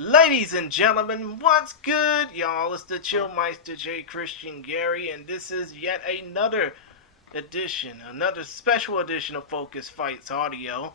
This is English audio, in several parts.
Ladies and gentlemen, what's good, y'all? It's the Chillmeister J. Christian Gary, and this is yet another special edition of Focus Fights Audio.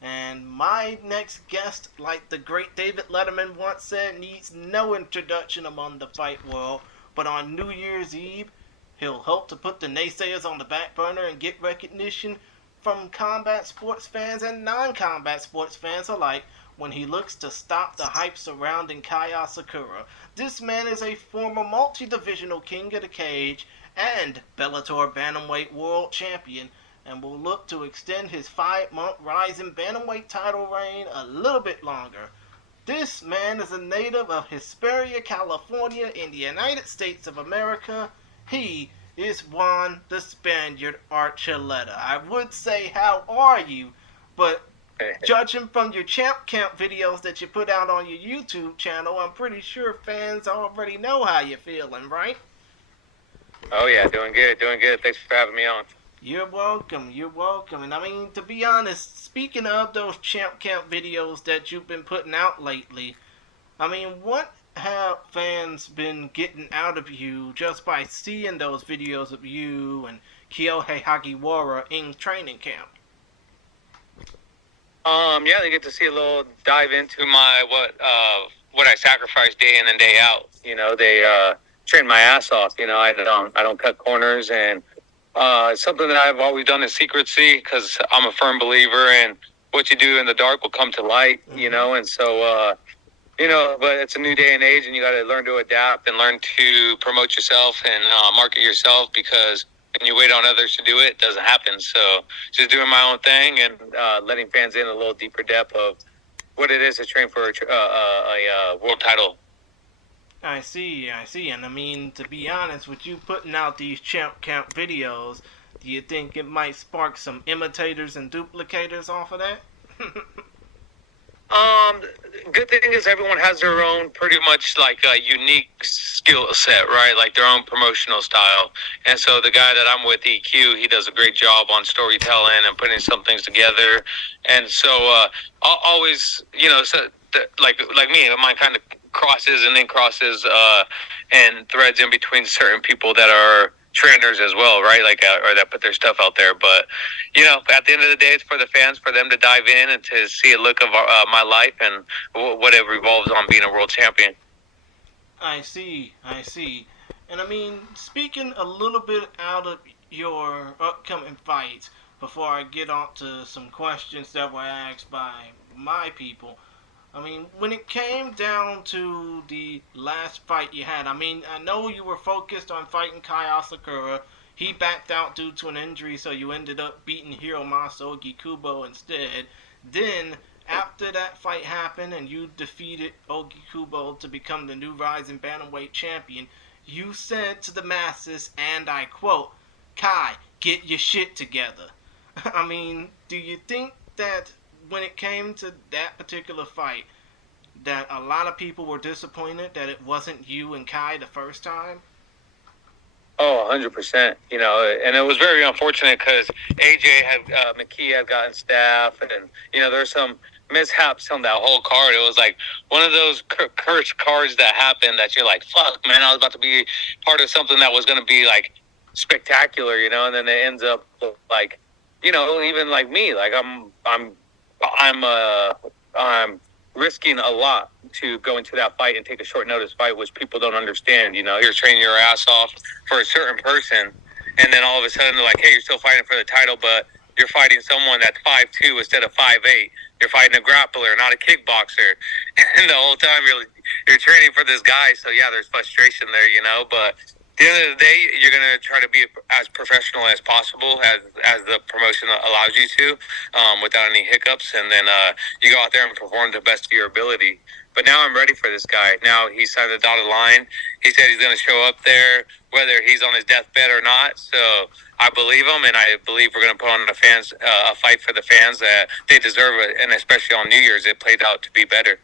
And my next guest, like the great David Letterman once said, needs no introduction among the fight world, but on New Year's Eve, he'll help to put the naysayers on the back burner and get recognition from combat sports fans and non-combat sports fans alike when he looks to stop the hype surrounding Kai Asakura. This man is a former multi-divisional king of the cage and Bellator Bantamweight world champion, and will look to extend his 5-month RIZIN Bantamweight title reign a little bit longer. This man is a native of Hesperia, California in the United States of America. He is Juan the Spaniard Archuleta. I would say, how are you? But judging from your champ count videos that you put out on your YouTube channel, I'm pretty sure fans already know how you're feeling, right? Oh yeah, doing good. Thanks for having me on. You're welcome. And I mean, to be honest, speaking of those champ count videos that you've been putting out lately, I mean, what have fans been getting out of you just by seeing those videos of you and Kyohei Hagiwara in training camp? Yeah, they get to see a little dive into my what I sacrifice day in and day out. You know, they train my ass off. You know, I don't cut corners, and it's something that I've always done in secrecy because I'm a firm believer in what you do in the dark will come to light. You know, and so but it's a new day and age, and you got to learn to adapt and learn to promote yourself and market yourself, because when you wait on others to do it, it doesn't happen. So just doing my own thing and letting fans in a little deeper depth of what it is to train for a world title. I see. And I mean, to be honest, with you putting out these champ count videos, do you think it might spark some imitators and duplicators off of that? Good thing is everyone has their own pretty much like a unique skill set, right? Like their own promotional style. And so the guy that I'm with, EQ, he does a great job on storytelling and putting some things together. And so I'll always, like me, mine kind of crosses and threads in between certain people that are trainers as well, right? Like, or that put their stuff out there. But, at the end of the day, it's for the fans, for them to dive in and to see a look of my life and what it revolves on being a world champion. I see. And I mean, speaking a little bit out of your upcoming fights, before I get on to some questions that were asked by my people, I mean, when it came down to the last fight you had, I mean, I know you were focused on fighting Kai Asakura. He backed out due to an injury, so you ended up beating Hiromasa Ogikubo instead. Then, after that fight happened and you defeated Ogikubo to become the new RIZIN Bantamweight champion, you said to the masses, and I quote, "Kai, get your shit together." I mean, do you think that when it came to that particular fight, that a lot of people were disappointed that it wasn't you and Kai the first time? Oh, 100%. And it was very unfortunate because AJ McKee had gotten staff, and there's some mishaps on that whole card. It was like one of those cursed cards that happened that you're like, fuck, man, I was about to be part of something that was going to be like spectacular, and then it ends up like, even like me, like I'm risking a lot to go into that fight and take a short notice fight, which people don't understand. You're training your ass off for a certain person, and then all of a sudden they're like, hey, you're still fighting for the title, but you're fighting someone that's 5'2" instead of 5'8". You're fighting a grappler, not a kickboxer. And the whole time you're training for this guy. So yeah, there's frustration there, but at the end of the day, you're going to try to be as professional as possible, as the promotion allows you to, without any hiccups. And then you go out there and perform the best of your ability. But now I'm ready for this guy. Now he signed the dotted line. He said he's going to show up there, whether he's on his deathbed or not. So I believe him, and I believe we're going to put on a fight for the fans that they deserve it. And especially on New Year's, it played out to be better.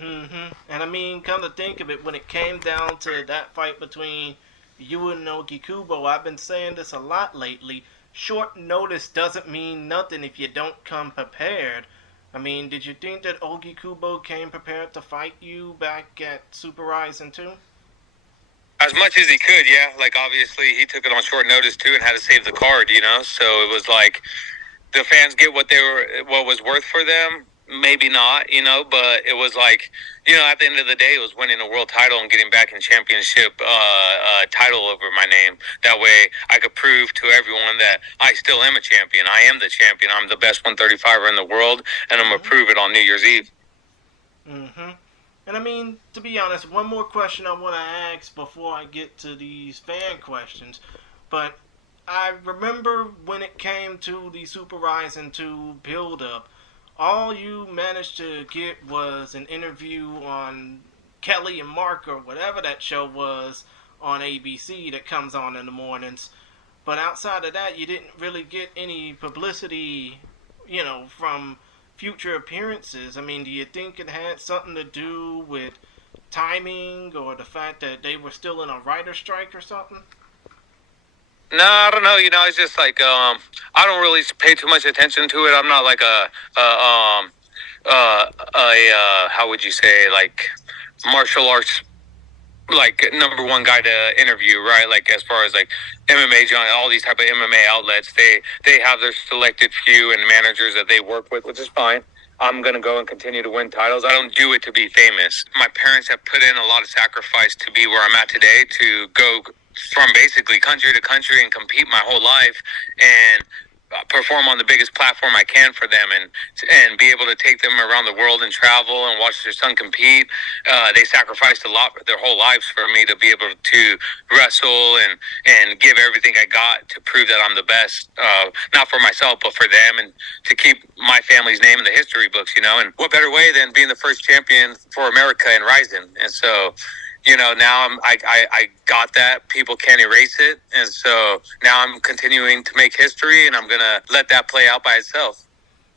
And I mean, come to think of it, when it came down to that fight between you and Ogikubo, I've been saying this a lot lately. Short notice doesn't mean nothing if you don't come prepared. I mean, did you think that Ogi Kubo came prepared to fight you back at Super RIZIN 2? As much as he could, yeah. Like, obviously, he took it on short notice, too, and had to save the card, So it was like the fans get what was worth for them. Maybe not, but it was like, at the end of the day, it was winning a world title and getting back in championship title over my name. That way I could prove to everyone that I still am a champion. I am the champion. I'm the best 135er in the world, and I'm going to prove it on New Year's Eve. Mm-hmm. And I mean, to be honest, one more question I want to ask before I get to these fan questions. But I remember when it came to the Super RIZIN 2 build-up, all you managed to get was an interview on Kelly and Mark or whatever that show was on ABC that comes on in the mornings. But outside of that, you didn't really get any publicity, from future appearances. I mean, do you think it had something to do with timing or the fact that they were still in a writer's strike or something? No, I don't know. It's just like I don't really pay too much attention to it. I'm not like how would you say, like, martial arts, like, number one guy to interview, right? Like, as far as like MMA, all these type of MMA outlets, they have their selected few and managers that they work with, which is fine. I'm going to go and continue to win titles. I don't do it to be famous. My parents have put in a lot of sacrifice to be where I'm at today, to go from basically country to country and compete my whole life and perform on the biggest platform I can for them, and be able to take them around the world and travel and watch their son compete. They sacrificed a lot their whole lives for me to be able to wrestle and give everything I got to prove that I'm the best, not for myself, but for them, and to keep my family's name in the history books, And what better way than being the first champion for America in RIZIN? And so, now I got that. People can't erase it. And so now I'm continuing to make history, and I'm going to let that play out by itself.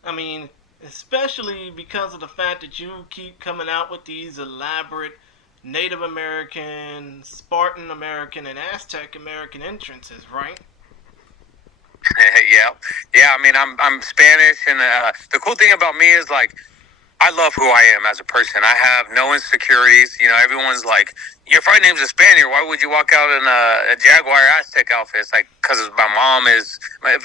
I mean, especially because of the fact that you keep coming out with these elaborate Native American, Spartan American, and Aztec American entrances, right? Yeah. I mean, I'm Spanish, and the cool thing about me is, like, I love who I am as a person. I have no insecurities. Everyone's like, your fight name's a Spaniard. Why would you walk out in a Jaguar Aztec outfit? It's like, because my mom is, my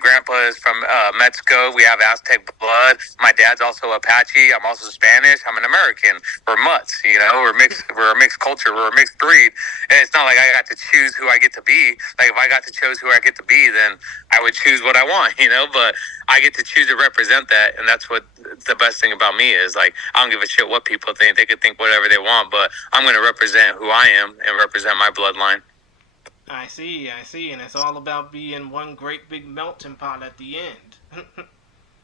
grandpa is from Mexico. We have Aztec blood. My dad's also Apache. I'm also Spanish. I'm an American. We're mutts, We're mixed. We're a mixed culture. We're a mixed breed. And it's not like I got to choose who I get to be. Like, if I got to choose who I get to be, then I would choose what I want, But I get to choose to represent that, and that's what the best thing about me is. Like, I don't give a shit what people think. They could think whatever they want, but I'm going to represent who I am and represent my bloodline. I see, and it's all about being one great big melting pot at the end.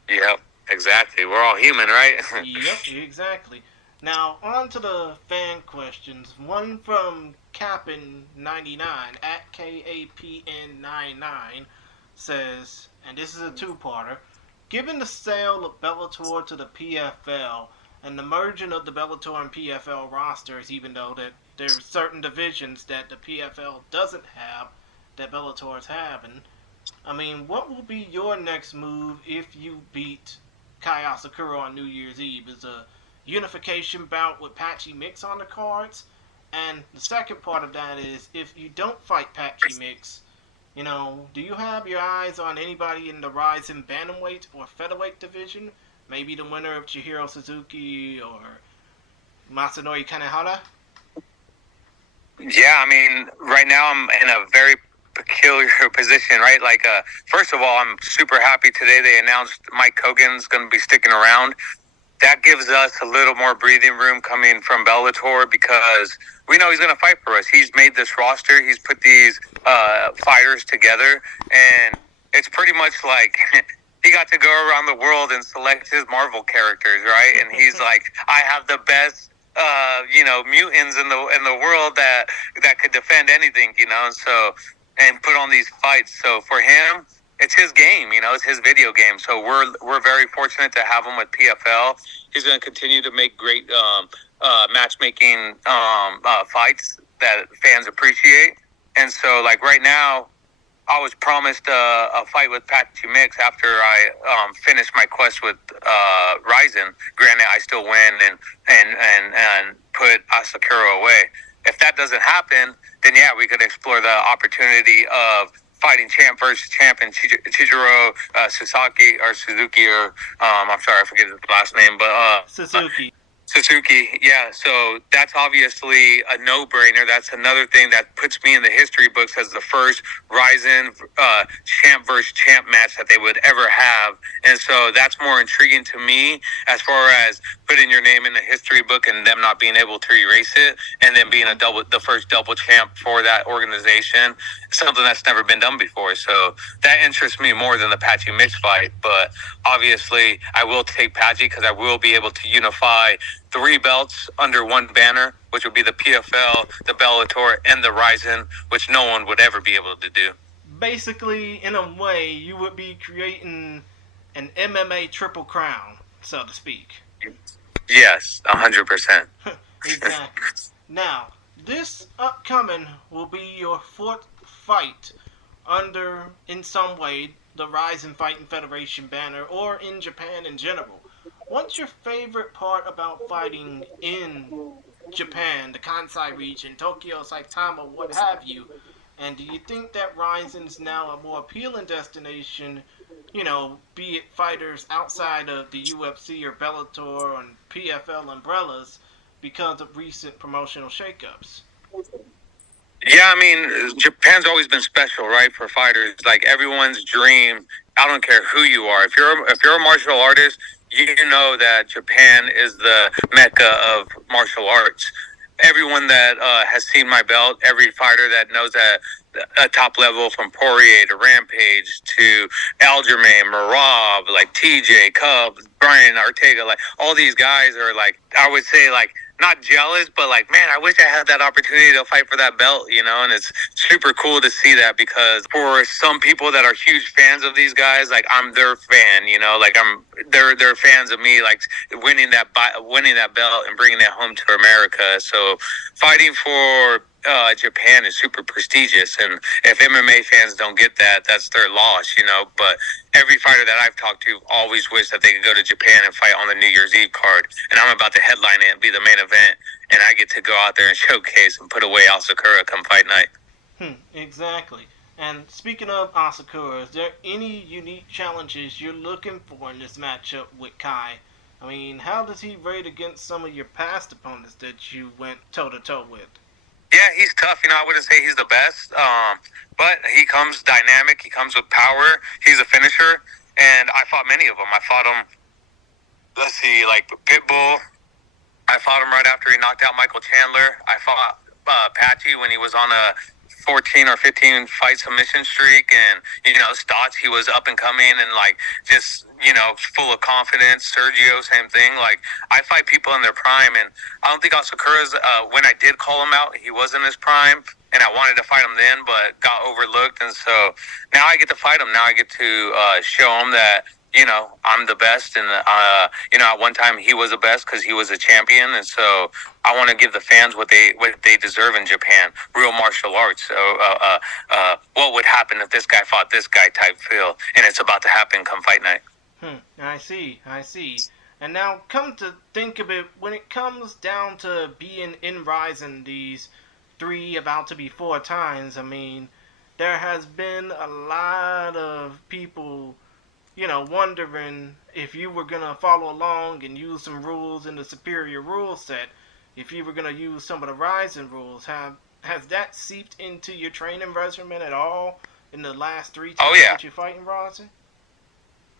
Yep, exactly. We're all human, right? Yep, exactly. Now, on to the fan questions. One from Cap'n99, at KAPN99, says, and this is a two-parter, given the sale of Bellator to the PFL and the merging of the Bellator and PFL rosters, even though that there's certain divisions that the PFL doesn't have that Bellator's having, I mean, what will be your next move if you beat Kai Asakura on New Year's Eve? Is a unification bout with Patchy Mix on the cards? And the second part of that is, if you don't fight Patchy Mix, do you have your eyes on anybody in the RIZIN Bantamweight or Featherweight division? Maybe the winner of Chihiro Suzuki or Masanori Kanehara? Yeah, I mean, right now I'm in a very peculiar position, right? Like, first of all, I'm super happy today they announced Mike Hogan's going to be sticking around. That gives us a little more breathing room coming from Bellator, because we know he's going to fight for us. He's made this roster. He's put these fighters together, and it's pretty much like he got to go around the world and select his Marvel characters, right? And he's like, I have the best mutants in the world that could defend anything, and so, and put on these fights. So for him, it's his game, it's his video game. So we're very fortunate to have him with PFL. He's going to continue to make great matchmaking fights that fans appreciate. And so, like, right now, I was promised a fight with Patchy Mix after I finished my quest with RIZIN. Granted, I still win and put Asakura away. If that doesn't happen, then yeah, we could explore the opportunity of fighting champ versus champ in Chijiro Suzuki, or I'm sorry, I forget his last name, but Suzuki, yeah. So that's obviously a no-brainer. That's another thing that puts me in the history books as the first RIZIN champ versus champ match that they would ever have. And so that's more intriguing to me as far as putting your name in the history book and them not being able to erase it, and then being the first double champ for that organization. Something that's never been done before. So that interests me more than the Patchy Mix fight. But obviously, I will take Patchy because I will be able to unify 3 belts under one banner, which would be the PFL, the Bellator, and the RIZIN, which no one would ever be able to do. Basically, in a way, you would be creating an MMA triple crown, so to speak. Yes, 100%. Exactly. Now, this upcoming will be your 4th fight under, in some way, the RIZIN Fighting Federation banner, or in Japan in general. What's your favorite part about fighting in Japan, the Kansai region, Tokyo, Saitama, what have you? And do you think that RIZIN's now a more appealing destination, you know, be it fighters outside of the UFC or Bellator and PFL umbrellas because of recent promotional shakeups? Yeah, I mean, Japan's always been special, right, for fighters. Like, everyone's dream, I don't care who you are. If you're a martial artist, you know that Japan is the mecca of martial arts. Everyone that has seen my belt, every fighter that knows that a top level, from Poirier to Rampage to Aljamain, Marab, like TJ, Cub, Brian Ortega, like all these guys are like, I would say, like, not jealous, but like, man, I wish I had that opportunity to fight for that belt, you know. And it's super cool to see that, because for some people that are huge fans of these guys, like, I'm their fan, you know, like they're fans of me, like winning that belt and bringing that home to America. So fighting for Japan is super prestigious, and if MMA fans don't get that, that's their loss, you know. But every fighter that I've talked to always wish that they could go to Japan and fight on the New Year's Eve card, and I'm about to headline it and be the main event, and I get to go out there and showcase and put away Asakura come fight night. Exactly. And speaking of Asakura, is there any unique challenges you're looking for in this matchup with Kai? I mean, how does he rate against some of your past opponents that you went toe-to-toe with? Yeah, he's tough. You know, I wouldn't say he's the best, but he comes dynamic. He comes with power. He's a finisher, and I fought many of them. I fought him, let's see, like Pitbull. I fought him right after he knocked out Michael Chandler. I fought Patchy when he was on a 14 or 15 fight submission streak, and, you know, Stotts, he was up and coming and, like, just, you know, full of confidence. Sergio, same thing. Like, I fight people in their prime, and I don't think Asakura's, when I did call him out, he was in his prime, and I wanted to fight him then, but got overlooked. And so now I get to fight him. Now I get to show him that, you know, I'm the best. And, you know, at one time he was the best because he was a champion. And so I want to give the fans what they deserve in Japan, real martial arts. So what would happen if this guy fought this guy type feel, and it's about to happen come fight night. I see. And now, come to think of it, when it comes down to being in RIZIN these 3, about to be 4 times, I mean, there has been a lot of people, you know, wondering if you were going to follow along and use some rules in the superior rule set, if you were going to use some of the RIZIN rules. Has that seeped into your training regimen at all in the last 3 times that you fight in RIZIN?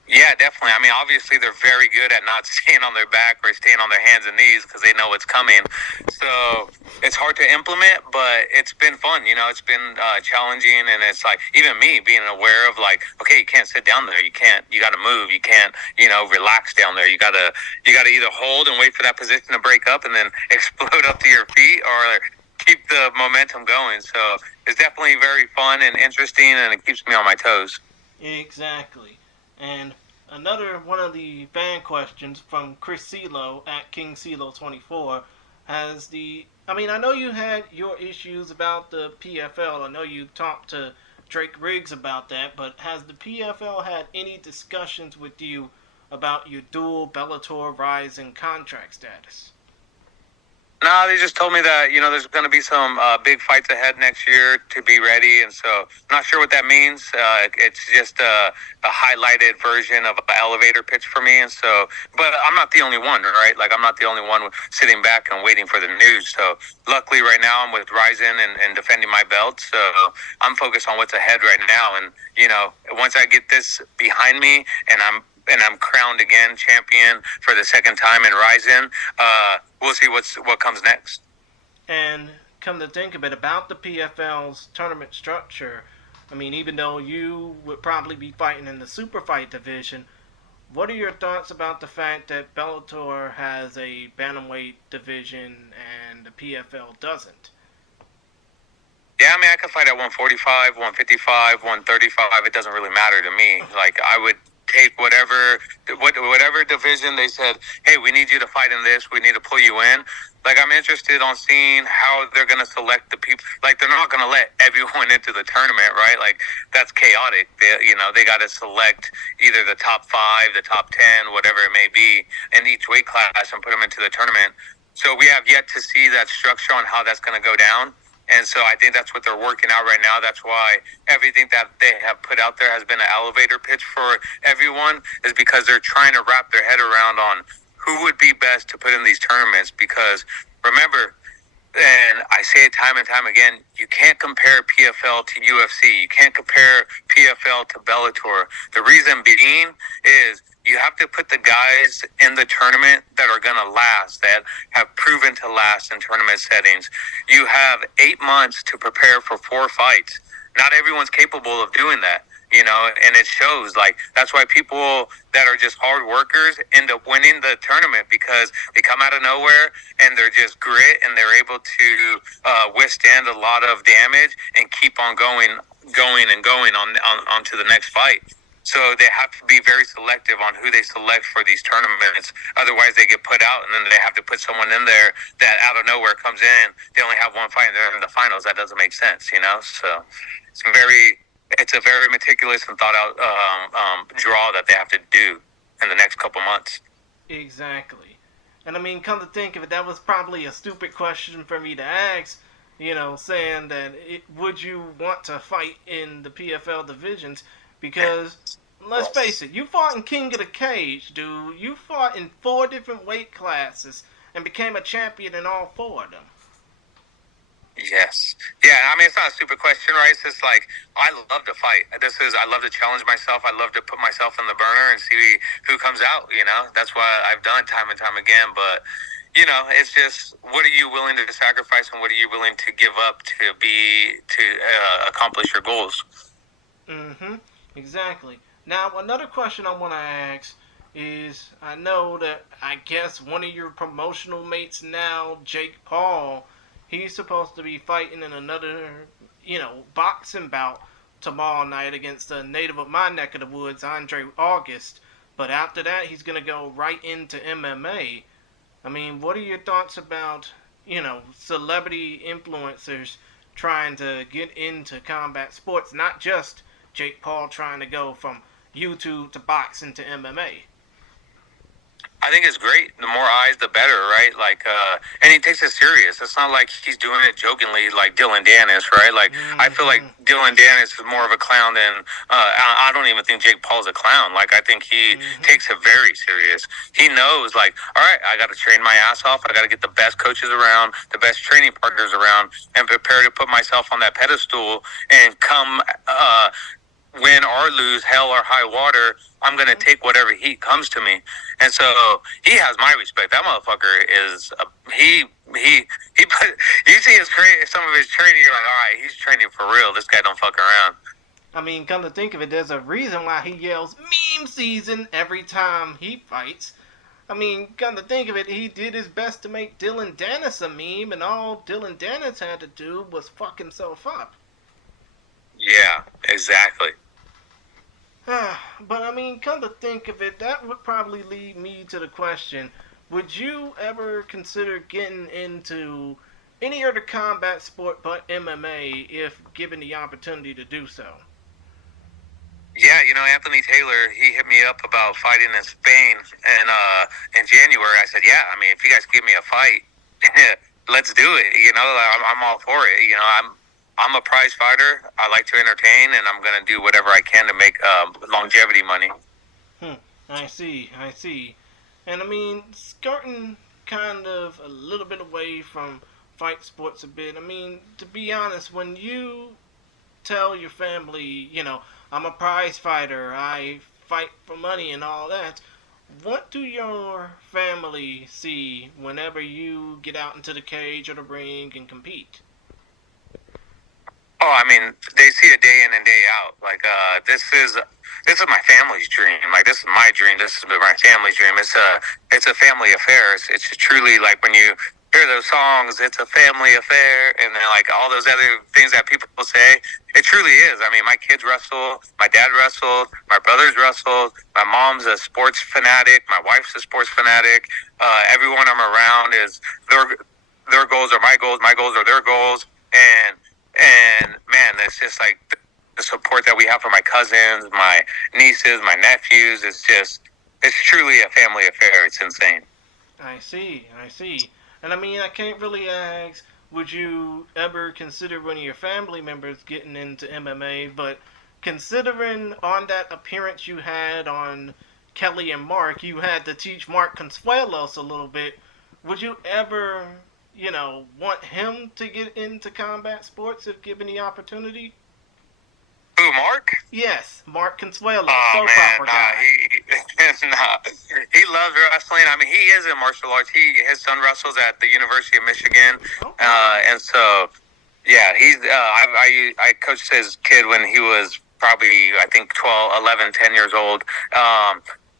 Yeah, definitely. I mean, obviously they're very good at not staying on their back or staying on their hands and knees because they know what's coming. So it's hard to implement, but it's been fun. You know, it's been challenging, and it's like, even me being aware of, like, okay, you can't sit down there. You got to move. You can't, you know, relax down there. You got to either hold and wait for that position to break up and then explode up to your feet, or keep the momentum going. So it's definitely very fun and interesting, and it keeps me on my toes. Exactly. And another one of the fan questions from Chris CeeLo at King CeeLo24 has I mean, I know you had your issues about the PFL. I know you talked to Drake Riggs about that, but has the PFL had any discussions with you about your dual Bellator RIZIN contract status? No, they just told me that, there's going to be some big fights ahead next year to be ready. And so I'm not sure what that means. It's just a highlighted version of an elevator pitch for me. And so, but I'm not the only one, right? Like, I'm not the only one sitting back and waiting for the news. So luckily right now I'm with RIZIN and defending my belt. So I'm focused on what's ahead right now. And, once I get this behind me and I'm crowned again champion for the second time in RIZIN, we'll see what comes next. And come to think of it, about the PFL's tournament structure, I mean, even though you would probably be fighting in the super fight division, what are your thoughts about the fact that Bellator has a Bantamweight division and the PFL doesn't? Yeah, I mean, I could fight at 145, 155, 135. It doesn't really matter to me. Like, I would take whatever division they said, hey, we need you to fight in this, we need to pull you in. Like, I'm interested on seeing how they're going to select the people. Like, they're not going to let everyone into the tournament, right? Like, that's chaotic. They got to select either the top 5, the top 10, whatever it may be, in each weight class and put them into the tournament. So we have yet to see that structure on how that's going to go down. And so I think that's what they're working out right now. That's why everything that they have put out there has been an elevator pitch for everyone, is because they're trying to wrap their head around on who would be best to put in these tournaments. Because remember, and I say it time and time again, you can't compare PFL to UFC. You can't compare PFL to Bellator. The reason being is you have to put the guys in the tournament that are going to last, that have proven to last in tournament settings. You have 8 months to prepare for 4 fights. Not everyone's capable of doing that, and it shows. Like, that's why people that are just hard workers end up winning the tournament, because they come out of nowhere and they're just grit and they're able to withstand a lot of damage and keep on going on to the next fight. So they have to be very selective on who they select for these tournaments. Otherwise, they get put out, and then they have to put someone in there that out of nowhere comes in. They only have one fight, and they're in the finals. That doesn't make sense, So it's a very meticulous and thought out draw that they have to do in the next couple months. Exactly. And I mean, come to think of it, that was probably a stupid question for me to ask, saying that would you want to fight in the PFL divisions? Because, let's face it, you fought in King of the Cage, dude. You fought in 4 different weight classes and became a champion in all 4 of them. Yes. Yeah, I mean, it's not a stupid question, right? It's just like, I love to fight. I love to challenge myself. I love to put myself in the burner and see who comes out, That's what I've done time and time again. But, it's just, what are you willing to sacrifice and what are you willing to give up to accomplish your goals? Mm-hmm. Exactly. Now, another question I want to ask is, I know that, I guess, one of your promotional mates now, Jake Paul, he's supposed to be fighting in another, boxing bout tomorrow night against a native of my neck of the woods, Andre August. But after that, he's going to go right into MMA. I mean, what are your thoughts about, celebrity influencers trying to get into combat sports, not just Jake Paul trying to go from YouTube to boxing to MMA? I think it's great. The more eyes, the better, right? Like, and he takes it serious. It's not like he's doing it jokingly like Dylan Dennis, right? Like, I feel like Dylan Dennis is more of a clown than, I don't even think Jake Paul's a clown. Like, I think he takes it very serious. He knows, like, all right, I got to train my ass off. I got to get the best coaches around, the best training partners around, and prepare to put myself on that pedestal and come, win or lose, hell or high water, I'm going to take whatever heat comes to me. And so he has my respect. That motherfucker is, he put, you see some of his training, you're like, all right, he's training for real. This guy don't fuck around. I mean, come to think of it, there's a reason why he yells meme season every time he fights. I mean, come to think of it, he did his best to make Dylan Dennis a meme, and all Dylan Dennis had to do was fuck himself up. Yeah, exactly. But I mean, come to think of it, that would probably lead me to the question, would you ever consider getting into any other combat sport but MMA if given the opportunity to do so? Yeah, Anthony Taylor, he hit me up about fighting in Spain, and in January, I said, yeah, I mean, if you guys give me a fight, let's do it. I'm all for it. I'm a prize fighter. I like to entertain, and I'm gonna do whatever I can to make longevity money. I see. And I mean, skirting kind of a little bit away from fight sports a bit. I mean, to be honest, when you tell your family, I'm a prize fighter, I fight for money and all that, what do your family see whenever you get out into the cage or the ring and compete? Oh, I mean, they see it day in and day out. Like, this is my family's dream. Like, this is my dream. This is my family's dream. It's a family affair. It's truly like when you hear those songs, it's a family affair, and then like all those other things that people say. It truly is. I mean, my kids wrestle, my dad wrestled, my brothers wrestled, my mom's a sports fanatic, my wife's a sports fanatic. Everyone I'm around is their goals are my goals are their goals, and man, it's just like the support that we have for my cousins, my nieces, my nephews. It's truly a family affair. It's insane. I see. And I mean, I can't really ask, would you ever consider one of your family members getting into MMA, but considering on that appearance you had on Kelly and Mark, you had to teach Mark Consuelos a little bit, would you ever, want him to get into combat sports if given the opportunity? Who, Mark? Yes, Mark Consuelos. Oh, man, he loves wrestling. I mean, he is in martial arts. His son wrestles at the University of Michigan, okay. And so, yeah, he's. I coached his kid when he was probably, I think, 12, 11, 10 years old.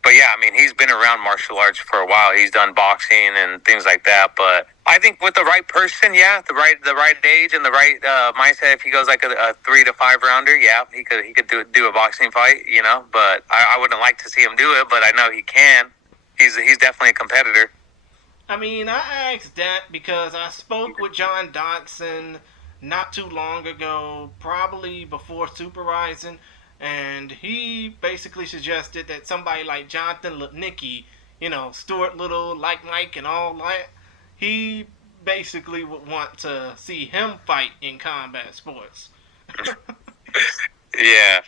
But yeah, I mean, he's been around martial arts for a while. He's done boxing and things like that. But I think with the right person, yeah, the right age and the right mindset, if he goes like a 3 to 5 rounder, yeah, he could do a boxing fight, But I wouldn't like to see him do it, but I know he can. He's definitely a competitor. I mean, I asked that because I spoke with John Dodson not too long ago, probably before Super RIZIN, and he basically suggested that somebody like Jonathan Lipnicki, Stuart Little, like Mike and all that, he basically would want to see him fight in combat sports. Yeah,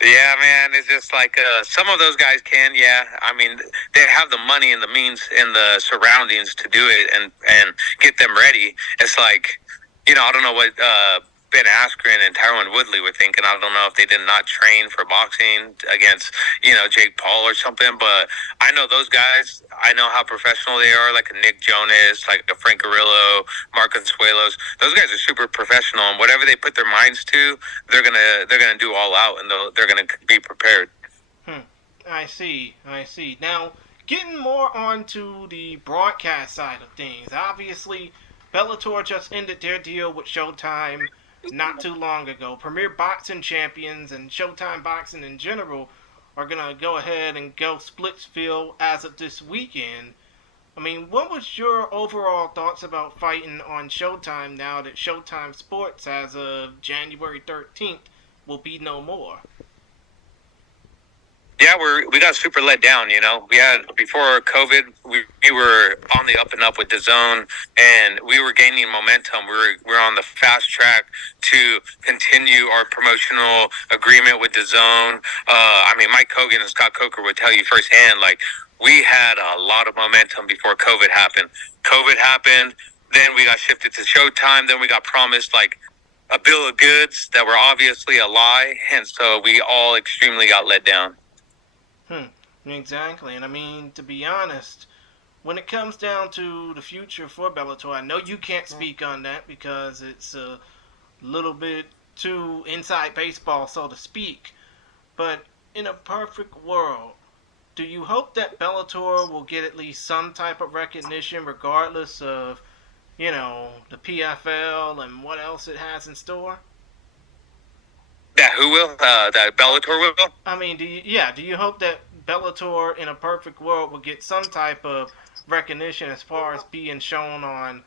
man. It's just like some of those guys can. Yeah, I mean, they have the money and the means and the surroundings to do it and get them ready. It's like, I don't know what Ben Askren and Tyron Woodley were thinking. I don't know if they did not train for boxing against, Jake Paul or something. But I know those guys. I know how professional they are, like a Nick Jonas, like a Frank Grillo, Mark Consuelos. Those guys are super professional, and whatever they put their minds to, they're gonna do all out, and they're gonna be prepared. I see. Now, getting more onto the broadcast side of things, obviously, Bellator just ended their deal with Showtime not too long ago. Premier Boxing Champions and Showtime Boxing in general are going to go ahead and go Splitsville as of this weekend. I mean, what was your overall thoughts about fighting on Showtime now that Showtime Sports as of January 13th will be no more? Yeah, we got super let down, We had, before COVID, we were on the up and up with DAZN, and we were gaining momentum. We were on the fast track to continue our promotional agreement with DAZN. I mean, Mike Hogan and Scott Coker would tell you firsthand, like, we had a lot of momentum before COVID happened. COVID happened, then we got shifted to Showtime, then we got promised, like, a bill of goods that were obviously a lie, and so we all extremely got let down. Exactly. And I mean, to be honest, when it comes down to the future for Bellator, I know you can't speak on that because it's a little bit too inside baseball, so to speak. But in a perfect world, do you hope that Bellator will get at least some type of recognition regardless of, the PFL and what else it has in store? That who will? That Bellator will? I mean, do you hope that Bellator in a perfect world will get some type of recognition as far as being shown on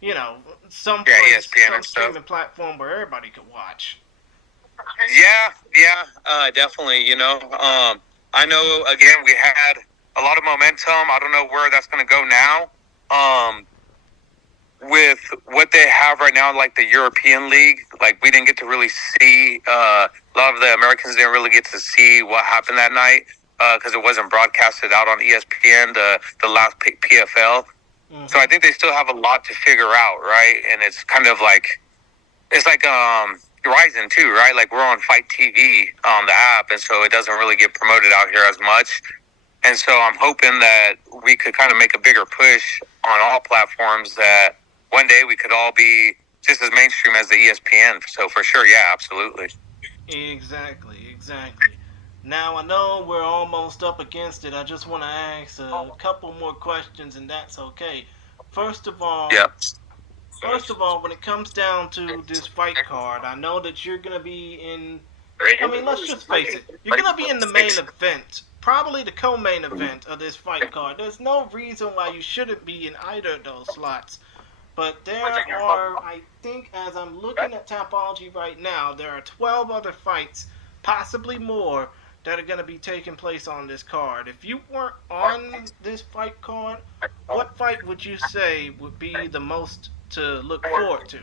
you know, some Yeah, place, ESPN some and stuff. streaming platform where everybody could watch. Yeah, definitely. I know. Again, we had a lot of momentum. I don't know where that's going to go now. With what they have right now, like the European League, like we didn't get to really see. A lot of the Americans didn't really get to see what happened that night because it wasn't broadcasted out on ESPN. The last PFL. Mm-hmm. So I think they still have a lot to figure out, right? And it's kind of like RIZIN too, right? Like we're on Fight TV on the app, and so it doesn't really get promoted out here as much. And so I'm hoping that we could kind of make a bigger push on all platforms that one day we could all be just as mainstream as the ESPN. So for sure, yeah, absolutely. Exactly. Now, I know we're almost up against it. I just want to ask a couple more questions, and that's okay. First of all, Yeah. when it comes down to this fight card, I know that you're going to be in... I mean, let's just face it. You're going to be in the main event. Probably the co-main event of this fight card. There's no reason why you shouldn't be in either of those slots. But there are, I think, as I'm looking at Tapology right now, there are 12 other fights, possibly more, that are going to be taking place on this card. If you weren't on this fight card, what fight would you say would be the most to look forward to?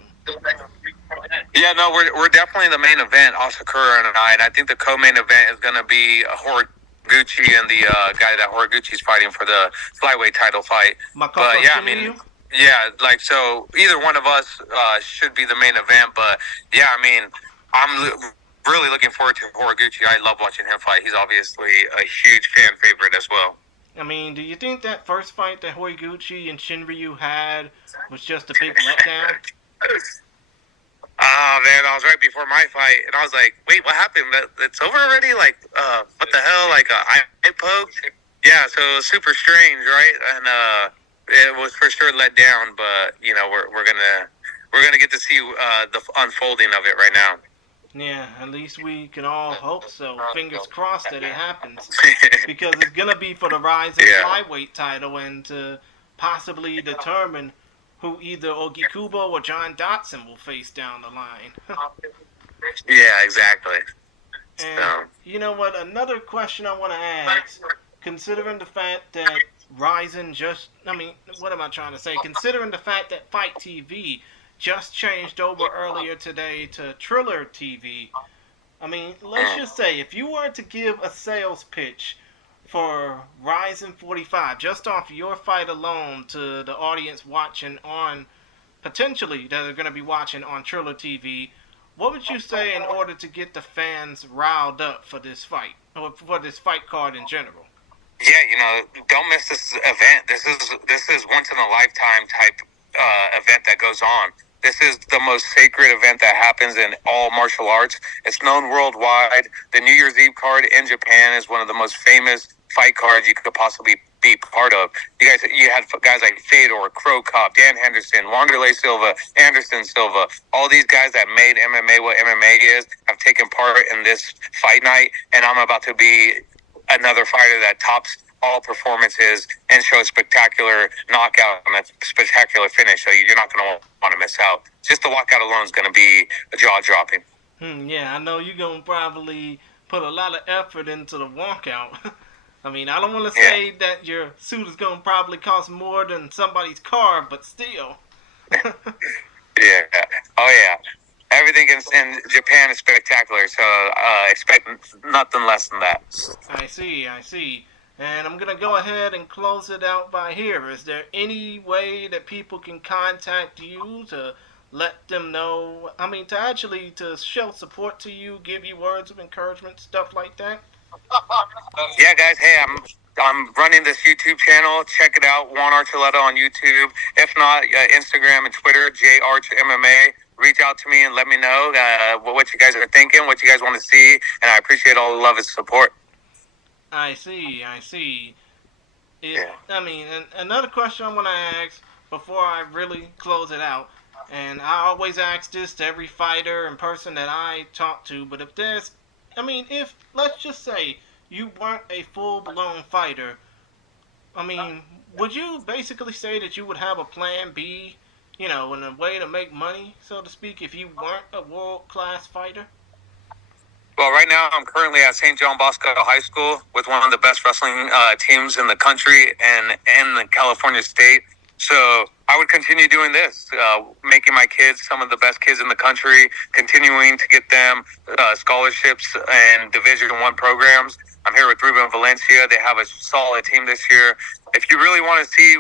Yeah, no, we're definitely the main event, Asakura and I think the co-main event is going to be Horiguchi and the guy that Horiguchi's fighting for the flyweight title fight. But yeah, I mean, yeah, like so either one of us should be the main event. But yeah, I mean, I'm really looking forward to Horiguchi. I love watching him fight. He's obviously a huge fan favorite as well. I mean, do you think that first fight that Horiguchi and Shinryu had was just a big letdown? Oh, man, I was right before my fight, and I was like, wait, what happened? It's over already? Like, what the hell? Like, I poked? Yeah, so it was super strange, right? And it was for sure let down, but, you know, we're gonna get to see the unfolding of it right now. Yeah, at least we can all hope so. Fingers crossed that it happens. Because it's going to be for the RIZIN flyweight title and to possibly determine who either Ogi Kubo or John Dotson will face down the line. Yeah, exactly. And you know what? Another question I want to ask, considering the fact that RIZIN considering the fact that Fight TV just changed over earlier today to Triller TV. I mean, let's just say, if you were to give a sales pitch for RIZIN 45, just off your fight alone to the audience watching on, potentially, that are going to be watching on Triller TV, what would you say in order to get the fans riled up for this fight, or for this fight card in general? Yeah, you know, don't miss this event. This is once in a lifetime type event that goes on. This is the most sacred event that happens in all martial arts. It's known worldwide. The New Year's Eve card in Japan is one of the most famous fight cards you could possibly be part of. You had guys like Fedor, Crow Cop, Dan Henderson, Wanderlei Silva, Anderson Silva. All these guys that made MMA what MMA is have taken part in this fight night, and I'm about to be another fighter that tops all performances and show a spectacular knockout and a spectacular finish. So you're not going to want to miss out. Just the walkout alone is going to be jaw-dropping. Yeah, I know you're going to probably put a lot of effort into the walkout. I mean, I don't want to say that your suit is going to probably cost more than somebody's car, but still. Yeah. Oh, yeah. Everything in Japan is spectacular, so expect nothing less than that. I see. And I'm going to go ahead and close it out by here. Is there any way that people can contact you to let them know, to show support to you, give you words of encouragement, stuff like that? Yeah, guys, hey, I'm running this YouTube channel. Check it out, Juan Archuleta on YouTube. If not, Instagram and Twitter, JArchMMA. Reach out to me and let me know what you guys are thinking, what you guys want to see, and I appreciate all the love and support. I see. Another question I want to ask before I really close it out, and I always ask this to every fighter and person that I talk to, but if let's just say you weren't a full-blown fighter, would you basically say that you would have a plan B in a way to make money, so to speak, if you weren't a world-class fighter? Well, right now I'm currently at St. John Bosco High School with one of the best wrestling teams in the country and in the California state. So I would continue doing this, making my kids some of the best kids in the country, continuing to get them scholarships and Division I programs. I'm here with Ruben Valencia. They have a solid team this year. If you really want to see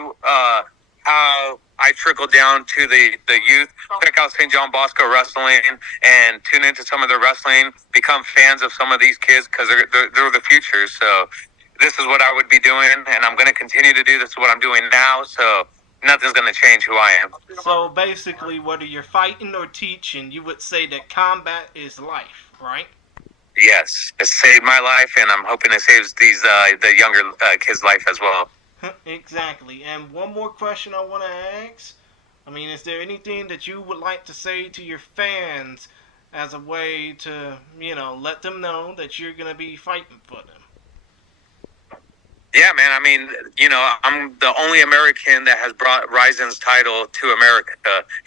how I trickle down to the youth, check out St. John Bosco Wrestling and tune into some of their wrestling. Become fans of some of these kids because they're the future. So this is what I would be doing, and I'm going to continue to do this. Is what I'm doing now. So nothing's going to change who I am. So basically, whether you're fighting or teaching, you would say that combat is life, right? Yes, it saved my life, and I'm hoping it saves these the younger kids' life as well. Exactly. And one more question I want to ask. I mean, is there anything that you would like to say to your fans as a way to, let them know that you're going to be fighting for them? Yeah, man. I mean, I'm the only American that has brought RIZIN's title to America,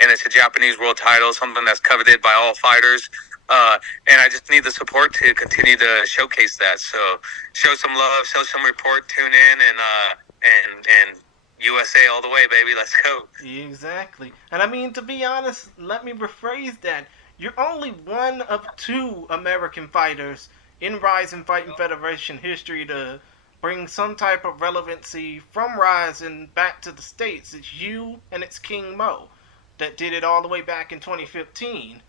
and it's a Japanese world title, something that's coveted by all fighters. And I just need the support to continue to showcase that. So show some love, show some report, tune in, and USA all the way, baby. Let's go. Exactly. And I mean, to be honest, let me rephrase that. You're only one of 2 American fighters in RIZIN Fighting Federation history to bring some type of relevancy from RIZIN back to the States. It's you and it's King Mo that did it all the way back in 2015.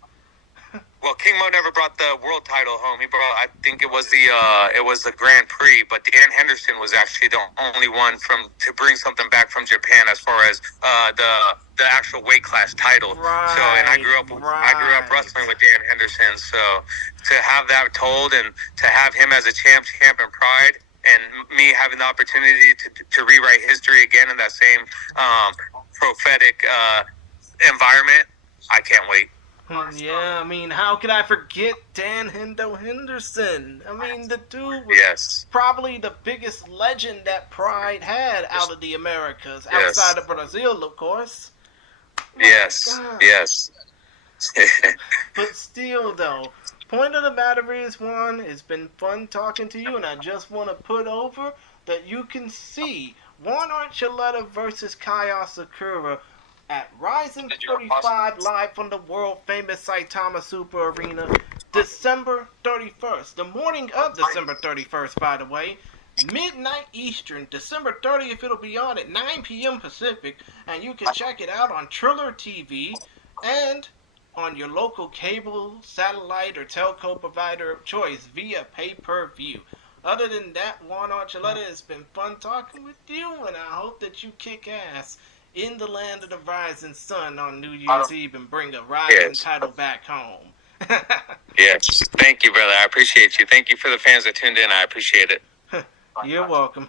Well, King Mo never brought the world title home. He brought, I think it was the Grand Prix, but Dan Henderson was actually the only one to bring something back from Japan as far as the actual weight class title. Right, so, and I grew up wrestling with Dan Henderson. So to have that told and to have him as a champ in Pride, and me having the opportunity to rewrite history again in that same prophetic environment, I can't wait. Yeah, I mean, how could I forget Dan Henderson? I mean, the dude was probably the biggest legend that Pride had out of the Americas, outside of Brazil, of course. Yes. But still, though, point of the matter is, Juan, it's been fun talking to you, and I just want to put over that you can see Juan Archuleta versus Kai Asakura at RIZIN 35 live from the world-famous Saitama Super Arena, December 31st. The morning of December 31st, by the way. Midnight Eastern, December 30th, it'll be on at 9 p.m. Pacific, and you can check it out on Triller TV and on your local cable, satellite, or telco provider of choice via pay-per-view. Other than that, Juan Archuleta, it's been fun talking with you, and I hope that you kick ass in the land of the rising sun on New Year's Eve and bring a RIZIN title back home. Yes. Thank you, brother. I appreciate you. Thank you for the fans that tuned in. I appreciate it. You're welcome.